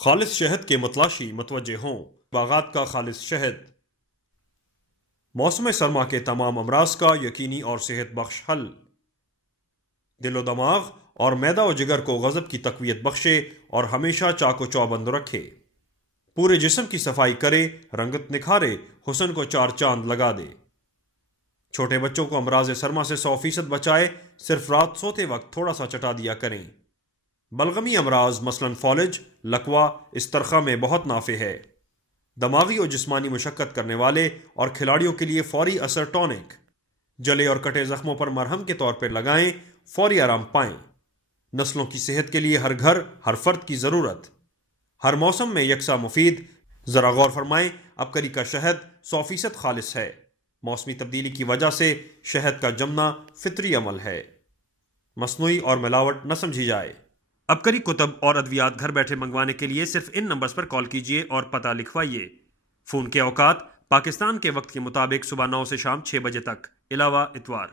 خالص شہد کے متلاشی متوجہ ہوں، باغات کا خالص شہد۔ موسم سرما کے تمام امراض کا یقینی اور صحت بخش حل۔ دل و دماغ اور معدہ و جگر کو غضب کی تقویت بخشے اور ہمیشہ چاق و چوبند رکھے۔ پورے جسم کی صفائی کرے، رنگت نکھارے، حسن کو چار چاند لگا دے۔ چھوٹے بچوں کو امراض سرما سے 100% بچائے، صرف رات سوتے وقت تھوڑا سا چٹا دیا کریں۔ بلغمی امراض مثلاً فالج، لکوہ، استرخا میں بہت نافع ہے۔ دماغی اور جسمانی مشقت کرنے والے اور کھلاڑیوں کے لیے فوری اثر ٹونک، جلے اور کٹے زخموں پر مرہم کے طور پر لگائیں، فوری آرام پائیں۔ نسلوں کی صحت کے لیے ہر گھر، ہر فرد کی ضرورت، ہر موسم میں یکساں مفید۔ ذرا غور فرمائیں، ابکری کا شہد 100% خالص ہے۔ موسمی تبدیلی کی وجہ سے شہد کا جمنا فطری عمل ہے، مصنوعی اور ملاوٹ نہ سمجھی جائے۔ ابکری کتب اور ادویات گھر بیٹھے منگوانے کے لیے صرف ان نمبرز پر کال کیجیے اور پتہ لکھوائیے۔ فون کے اوقات: پاکستان کے وقت کے مطابق صبح 9 سے شام 6 بجے تک، علاوہ اتوار۔